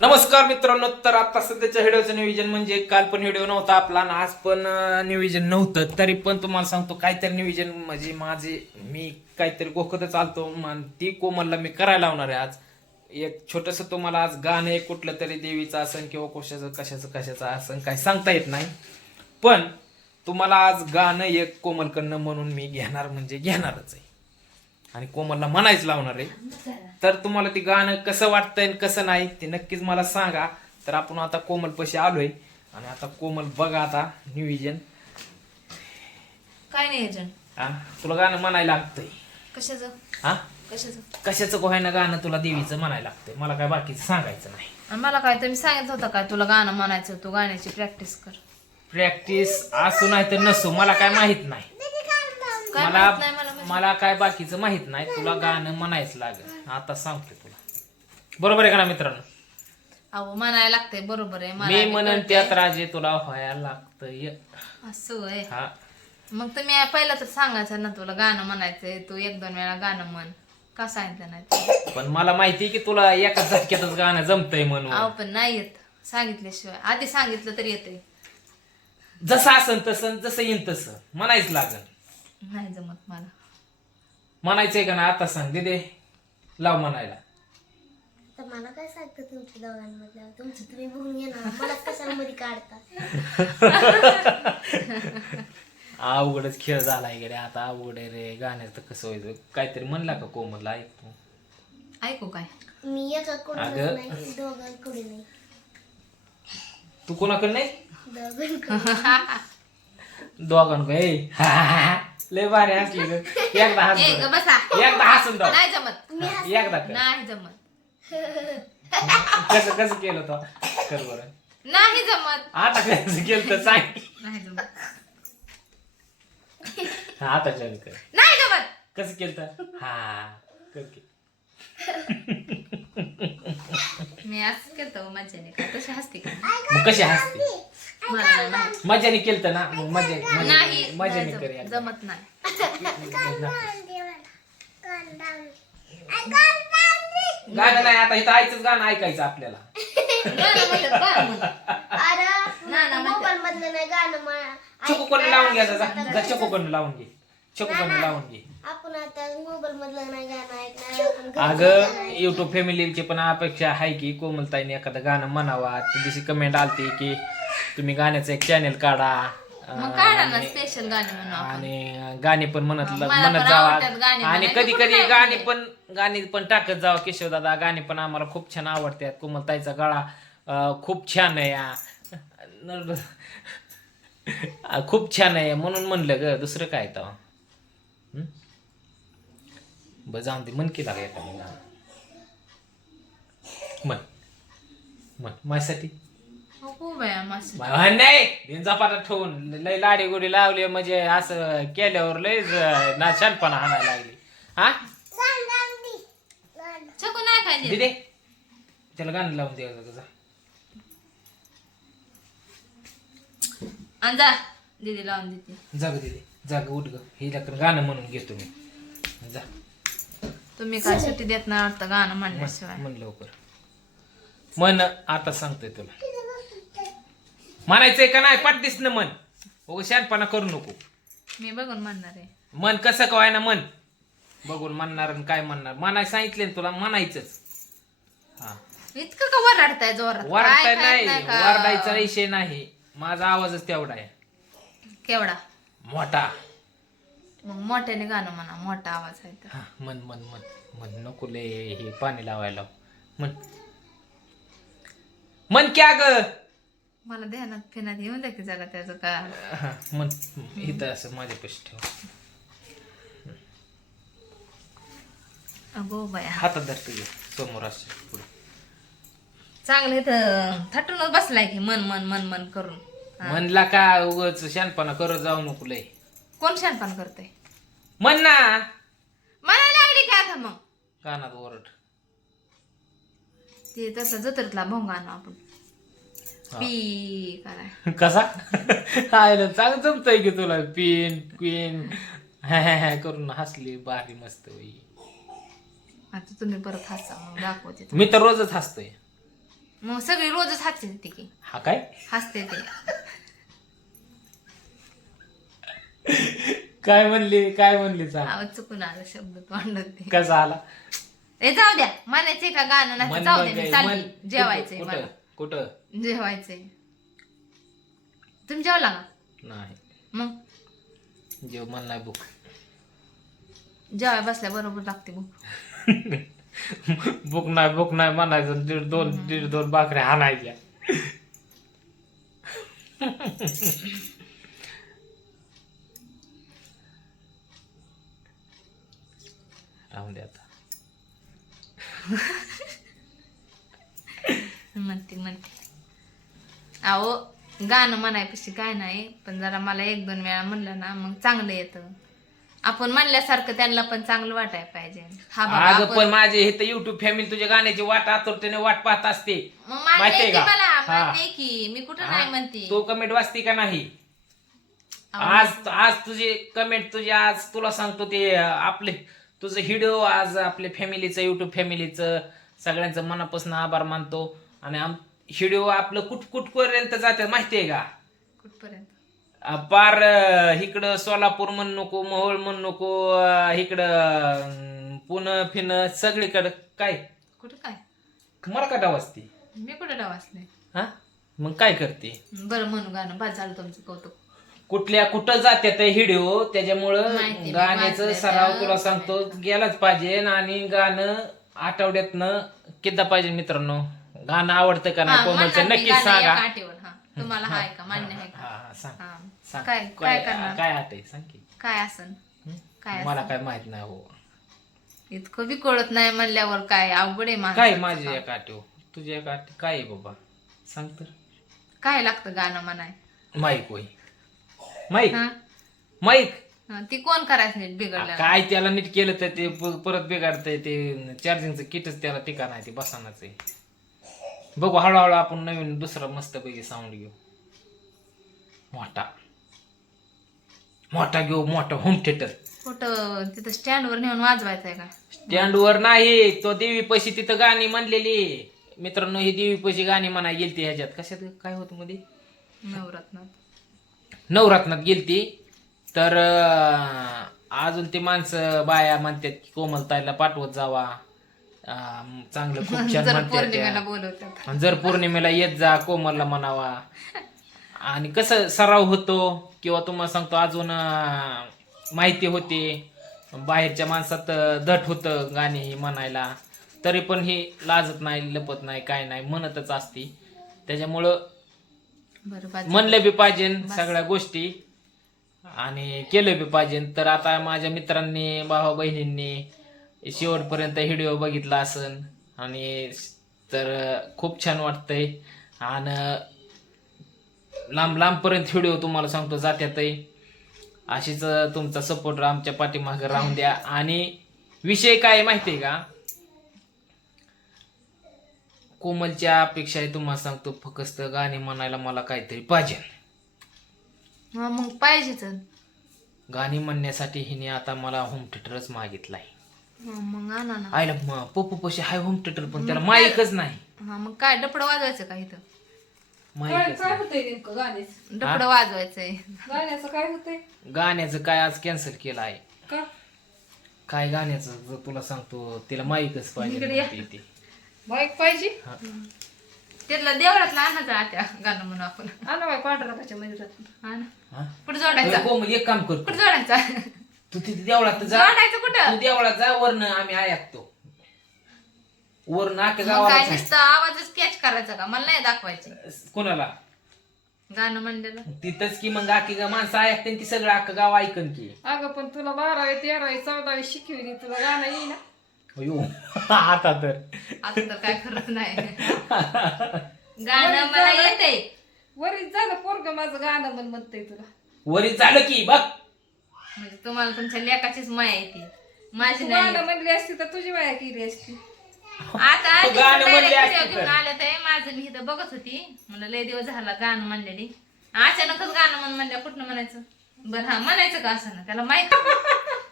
नमस्कार मित्रांनो तर आता सध्याच्या व्हिडिओचं नियोजन म्हणजे काल पण व्हिडिओ नव्हता आपला आणि आज पण नियोजन नव्हतं. तरी पण तुम्हाला सांगतो काहीतरी नियोजन म्हणजे माझे मी काहीतरी गोखतच चालतो ती कोमलला मी करायला लावणार आहे आज. एक छोटस तुम्हाला आज गाणं एक कुठलं तरी देवीचं असन किंवा कशाचं कशाचं कशाचं असन काही सांगता येत नाही. पण तुम्हाला आज गाणं एक कोमलकडनं म्हणून मी घेणार म्हणजे घेणारच आहे. आणि कोमलला म्हणायच लावणार आहे. तर तुम्हाला ते गाणं कसं वाटतंय आणि कसं नाही ते नक्कीच मला सांगा. तर आपण आता कोमल पशी आलोय. आणि आता कोमल बघा आता नियोजन काय नाही हा? तुला गाणं म्हणायला लागतंय. कशाचं? हा? कशाचं? कशाचं कोहायनं गाणं? तुला देवीचं म्हणायला लागतंय. मला काय बाकीचं सांगायचं नाही. आणि मला काय तुम्ही सांगितलं होतं काय तुला गाणं म्हणायचं तू गाण्याची प्रॅक्टिस कर. प्रॅक्टिस असू नाही तर नसू मला काय माहीत नाही. काय मला माहीत नाही मला काय बाकीचं माहीत नाही तुला गाणं म्हणायचं लागेल. आता सांगते तुला. बरोबर आहे का ना मित्रांनो? अहो म्हणायला लागतंय बरोबर आहे. मला मी बी म्हणन कळतंय. त्यात राजे तुला व्हायला लागतंय. असं आहे हा. मग तुम्ही पहिलं तर सांगायचं ना तुला गाणं म्हणायचंय तू एक दोन वेळा गाणं म्हण. का सांगितलं नाही? पण मला माहिती की तुला एका झटक्यातच गाणं जमतंय म्हणून. अहो पण नाही येत. सांगितल्याशिवाय. आधी सांगितलं तर येते जसं असन तसं जसं येईन तसं. म्हणायच लागल. नाही जमत मला. म्हणायचंय का ना आता सांग दे लाव म्हणायला. तर मला काय सांगतं तुमच्या दोघांमधलं? तुमचं तुम्ही बघून येणार मला कशाला मध्ये काढता? अवघडच खेळ झालाय गेले आता अवघड आहे रे. गाण्याचं कसं व्हायचं? काहीतरी म्हणला का कोमलला? ऐकतो ऐकू काय? मी एकाकडून अगं. नाही दोघांकडून नाही. तू कोणाकडे नाही? दोघांकडून दोघांकडे. ए. लय भारी हसली ग. एकदा हस ए ग बरं. बसा. एकदा हसून दाव नाही जमत. एकदा कर. नाही जमत. कसं कसं केलं तो? कर बरं. नाही जमत. आता कसं केलं तर सांग. नाही जमत. हा, आता चालू कर. नाही जमत. कसं केलं तर? हा कर की. मी असं केलं मज्जाने. का तशी हसते का? मग कशी हसते. मजाने केलं ना? मग मजा नाही मजा- मजाने जमत. नाही. गाणं नाही आता इथं आईचंच गाणं ऐकायचं आपल्याला. चकू कोण लावून घ्या जा चकू कोण लावून घे. चकू कोण लावून घे. आपण आता मोबाईल मधलं नाही गाणं ऐकणार. आपण घरी अगं युट्यूब फॅमिलीची पण अपेक्षा आहे की कोमलताईने एखादं गाणं म्हणावा. दिवशी कमेंट आलती की तुम्ही गाण्याचं एक चॅनेल काढा. मग काढा ना स्पेशल गाणे म्हणून आपण. आणि गाणी पण म्हणत म्हणत जावा. गाणी आणि म्हणायला. कधी कधी गाणी. पण गाणी पण टाकत जावा केशवदादा गाणी पण आम्हाला खूप छान आवडतात. कोमलताईचा गळा अं, खूप छान आहे. अं, खूप छान आहे. म्हणून म्हणलं ग दुसरं काय तर बर जाऊन दे. मन की लागा एखादं गाणं. म्हण. म्हण. माझ्यासाठी? हो बाया मासे नाही दिन झपाटा ठेवून लय लाडी गोडी लावली म्हणजे असं केल्यावर लय ना शानपणा हाणायला लागली. हा? चकू नाही खायचे दिदे त्याला गाणं लावून दे जा आणि जा. दीदी लावून देते. जाग दिदे जाग उठ ग. हिला कर गाणं म्हणून घेतो मी जा. तुम्ही काय सुट्टी देत नाही वाटतं गाणं म्हणल्याशिवाय. म्हण लवकर. मन आता सांगतोय तुला. म्हणायचंय का नाही? पाठदीस ना मन. हो शानपणा करू नको. मी बघून म्हणणार आहे. मन कसं काय ना मन? बघून म्हणणार आणि काय म्हणणार? म्हणाय सांगितले ना तुला म्हणायचंच. हा. इतकं का वरडताय जोरात? वरडाय काय नाही. का? वरडायचा विषय नाही. माझा आवाजच तेवढा आहे. केवढा? मोठा. मग मोठ्याने गाणं म्हणा. मोठा आवाज आहे तर. हा, मन मन मन. मन नको ले हे पाणी लावायला. मन. मन क्या ग? मला ध्यानात फिनात येऊन द्या की जरा त्याचं का? हा, मन इथं असं माझ्यापाशी ठेव. अगो बाया. हातात धरतो घे समोर असं पुढे. चांगलं इथं थटूनच बसलाय की मन मन मन मन करून. हा. म्हणला का उगच शानपणा करत जाऊ नको लय. कोण शानपान करतंय? म्हण. ना मला लागली की आता मग. कानात ओरड. ते तसं जत्रेतला भोंगा आणू आपण. पी काय? कसा? आयला चांगलं जमतंय की तुला. पिन क्वीन करून हसली भारी मस्त बाई आता तुम्ही परत हसा मग दाखवते मी तर रोजच हसतोय. मग सगळी रोजच हसते ती की. हा काय? हसते ते. काय म्हणली काय म्हणली आवाज चुकून आला शब्द तोंडात ते. कसा आला? ए जाऊ द्या. म्हणायचंय का गाणं? नाही मन जाऊ द्या मी काय, चालली. मन- जेवायचंय कुठं मला. कुठं? जेवायचंय तुम्ही जेवला का? नाही. मग? जेव मला नाही बुक जेवाय बसल्या बरोबर लागते मग बुक नाही बुक नाही म्हणायचं. दीड दोन दीड दोन भाकऱ्या हाणायच्या राहून दे आता. म्हणते म्हणते. अहो गाणं म्हणायपेक्षा काय नाही पण जरा मला एक दोन वेळा म्हणलं ना मग चांगलं येतं. आपण म्हणल्यासारखं त्यांना पण चांगलं वाटायला पाहिजे. हा बाबा अगं आपण- पण माझे हे तर युट्यूब फॅमिली तुझ्या गाण्याची वाट आतुरतेने वाट पाहत असते. मग मान्य माहितीये आहे की का? मला? हा. मान्य आहे की. मी कुठं नाही म्हणते. तो कमेंट वाचते का नाही? अहो, आज आज तुझे कमेंट तुझे आज तुला सांगतो ते अं, आपले तुझं व्हिडिओ आज आपल्या फॅमिलीचं युट्यूब फॅमिलीचं सगळ्यांचं मनापासून आभार मानतो. आणि आम व्हिडिओ आपलं कुठ कुठपर्यंत जाते माहितीये का? कुठपर्यंत? अं, पार अं, इकडं सोलापूर म्हण नको मोहोळ म्हण नको अं, इकडं अं, पुणं फिणं सगळीकडं. काय? कुठं काय? डाव असते? मी कुठं डावासले हा? मग काय करते? बरं म्हणू गाणं बाद झालं तुमचं कौतुक. कुठल्या कुठं जात्यात व्हिडिओ त्याच्यामुळं माहिती नाही, गाण्याचं वाचलंय सराव. तुला सांगतो गेलाच पाहिजे. आणि गाणं आठवड्यातनं किती पाहिजे मित्रांनो? गाणं आवडतं का हा, नाही कोमलचं मी नक्कीच सांगा. हा. तुम्हाला हाय का? मान्य आहे हा, का? हा, सांग. हा. सांग. काय काय करणार? काय आठ आहे? सांग की. काय असन? हं? काय मला? काय माहीत नाही हो. इतकं बी कळत नाही म्हणल्यावर काय अवघड आहे माणसाचं काय माझी काम. एक आठव तुझी एक आठ काय आहे बाबा? सांग तर. काय लागतं गाणं म्हणाय? माईक होय. माईक? हा? माईक? हा, ती कोण करायचं नीट बिघडलं काय त्याला नीट केलं तर ते प- परत बिघडतंय ते चार्जिंगचं किटच त्याला ठिकाण आहे ते बसानाच आहे. बघू हळूहळू आपण नवीन दुसरं मस्त पैकी साऊंड घेऊ. मोठा. मोठा घेऊ मोठा होम थिएटर कुठं? तिथं स्टँडवर नेऊन वाजवायचं आहे का स्टँडवर नाही. तो देवी पैशी तिथं गाणी म्हणलेली. मित्रांनो ही देवी पैशी गाणी म्हणा गेलती ह्याच्यात. कशात? काय होतं मध्ये? नवरत्न नवरात्रात गेलती. तर अं, अजून ते माणसं बाया म्हणतात की कोमलताईला पाठवत जावा. अं, चांगलं खूप छान जर म्हणतात पौर्णिमेला त्या. बोलवतात. आणि जर पौर्णिमेला येत जा कोमलला म्हणावा. आणि कसं सराव होतो किंवा तुम्हाला सांगतो अजून अं, माहिती होते. बाहेरच्या माणसात अं, दट होतं गाणी ही म्हणायला. तरी पण ही लाजत नाही लपत नाही काय नाही म्हणतच असती. त्याच्यामुळं बरं बाज- म्हणलं बी पाहिजे सगळ्या गोष्टी. आणि केलं बी पाहिजे तर आता माझ्या मित्रांनी भावा बहिणींनी शेवटपर्यंत व्हिडिओ बघितला असन. आणि तर खूप छान वाटतंय. आणि लांब लांबपर्यंत व्हिडिओ तुम्हाला सांगतो जात्यातही. अशीच तुमचा सपोर्ट आमच्या पाठीमागे राहून द्या. आणि विषय काय माहिती आहे का? कोमलच्या अपेक्षा तुम्हाला सांगतो फक्त गाणी म्हणायला मला काहीतरी पाहिजे. मग पाहिजेच. गाणी म्हणण्यासाठी हिने आता मला होम थिएटरच मागितलाय. मग आणा ना. म- पप्पू पशी हाय होम थिएटर पण त्याला माईकच नाही. हा मग काय डपडं वाजवायचं का इथं? माईकच नाही. होतंय नेमकं गाण्याच डपडं वाजवायचंय. गाण्याचं काय होतंय? गाण्याचं काय आज कॅन्सल केलं आहे. का? काय गाण्याचं जर तुला सांगतो तिला माईकच पाहिजे म्हणते ती. बाईक पाहिजे? त्यातला देवळातला आणायचा आत्या गाणं म्हणून आपण. आणा बाई पांढरकाच्या मंदिरात हा ना हा? कुठं जोडायचा. कोमल एक काम कर कुठं जोडायचा. तू तिथे देवळात जा. जोडायचं तू देवळात जा वरनं आम्ही ऐकतो वरनं अख्ख्या मग काय गावाला नुसतं आवाजच कॅच करायचा का? मला नाही दाखवायचे. कोणाला? गाणं म्हणलेलं. तिथंच की मग अख्खी गा- माणसं ऐकते ती सगळं अख्खं गाव ऐकन की. अगं पण तुला बारावी तेरावी चौदावी शिकविली तुला गाणं येईना अयो. आता तर. आता तर काय खरंच नाही. गाणं मला येते वरीच झालं पोरग माझं गाणं म्हण म्हणतंय तुला. वरी झालं की बघ. म्हणजे तुम्हाला तुमच्या लेकाचीच माया येते. माझी तू नाही. गाणं म्हणली असती तर तुझी बाया केली असती. आता तू गाणं म्हणली व्हिडिओ असती घेऊन तर. ते? माझं मी इथं बघत होती. मला लय दिवस झाला गाणं म्हणलेली. अचानकच गाणं म्हण म्हणल्या कुठनं म्हणायचं? बरं हा म्हणायचं का असं ना? त्याला माहीत.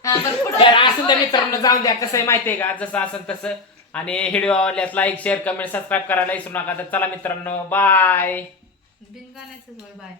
हा, बरं, पुढं- तर असं तर मित्रांनो जाऊन द्या कसं आहे माहितीये का? जसं असं तसं. आणि व्हिडिओ आवडल्यास लाईक शेअर कमेंट सबस्क्राईब करायला विसरू नका. तर चला मित्रांनो बाय बिन गाण्याच बाय